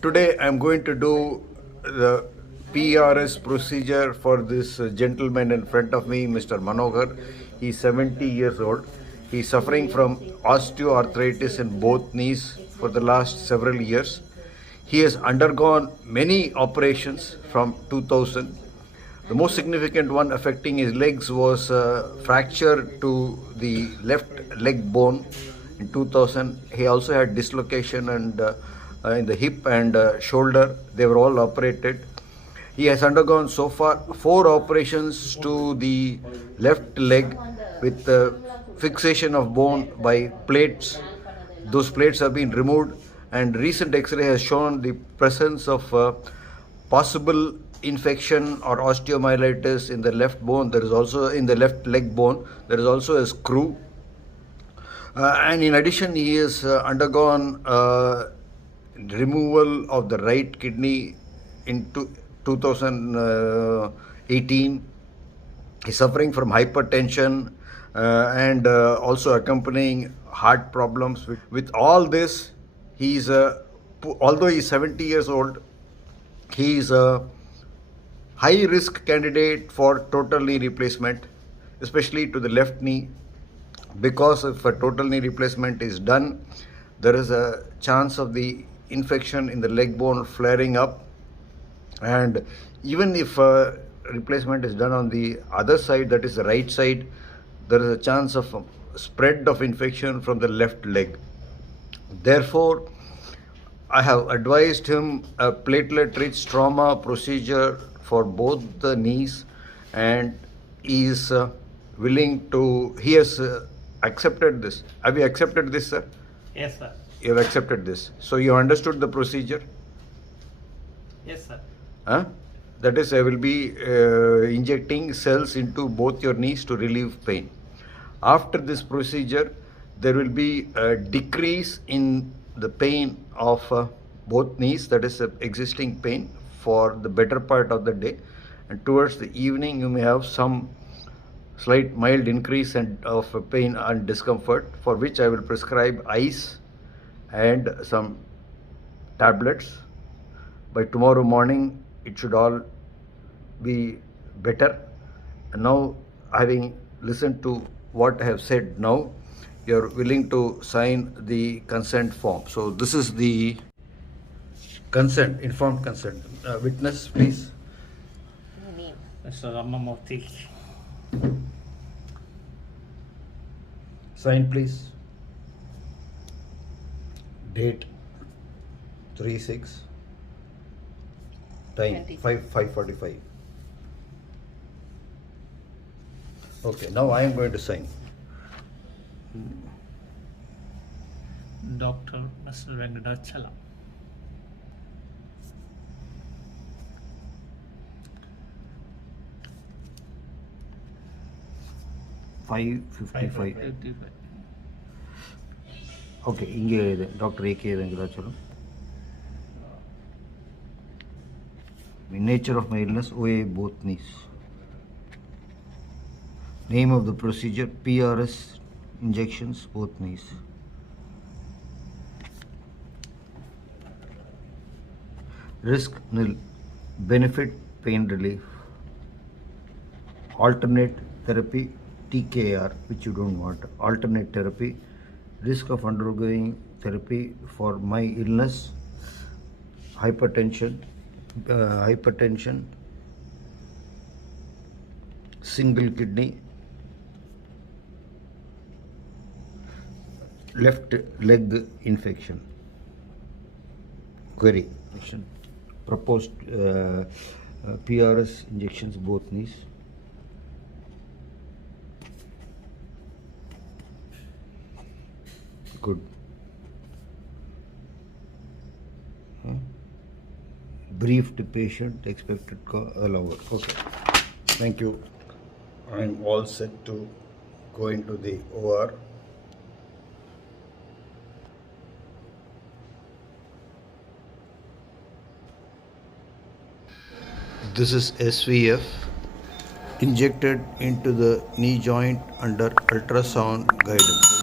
Today I am going to do the PRS procedure for this gentleman in front of me, Mr. Manohar. He is 70 years old. He is suffering from osteoarthritis in both knees for the last several years. He has undergone many operations from 2000. The most significant one affecting his legs was a fracture to the left leg bone in 2000. He also had dislocation and in the hip and shoulder. They were all operated. He has undergone so far 4 operations to the left leg with fixation of bone by plates. Those plates have been removed, and recent X-ray has shown the presence of possible infection or osteomyelitis in the left bone. There is also in the left leg bone. There is also a screw. And in addition, he has undergone removal of the right kidney in 2018. He's suffering from hypertension and also accompanying heart problems. With all this, he's although he's 70 years old, he is a high risk candidate for total knee replacement, especially to the left knee, because if a total knee replacement is done, there is a chance of the infection in the leg bone flaring up, and even if a replacement is done on the other side, that is the right side, there is a chance of spread of infection from the left leg. Therefore, I have advised him a platelet-rich stroma procedure for both the knees, and he is willing to, he has accepted this. Have you accepted this, sir? Yes, sir. You have accepted this. So you understood the procedure? Yes, sir. Huh? That is, I will be injecting cells into both your knees to relieve pain. After this procedure, there will be a decrease in the pain of both knees, that is existing pain, for the better part of the day, and towards the evening you may have some slight mild increase of pain and discomfort, for which I will prescribe ice and some tablets. By tomorrow morning it should all be better. And now, having listened to what I have said, now you are willing to sign the consent form. So this is the consent, informed consent. Witness, please. Mr. Ramamurthy. Sign, please. Date 3/6. Time 5:45. Okay, now I am going to sign. Dr. Mr. Venkatachalam. $555. Okay, inge Dr. A.K. Venkatachalam. Nature of my illness, OA both knees. Name of the procedure, PRS injections, both knees. Risk nil. Benefit, pain relief. Alternate therapy, TKR, which you don't want. Alternate therapy. Risk of undergoing therapy for my illness, hypertension, single kidney, left leg infection. Query. Proposed PRS injections, both knees. Good. Briefed patient, expected hour. Okay. Thank you. I'm all set to go into the OR. This is SVF injected into the knee joint under ultrasound guidance.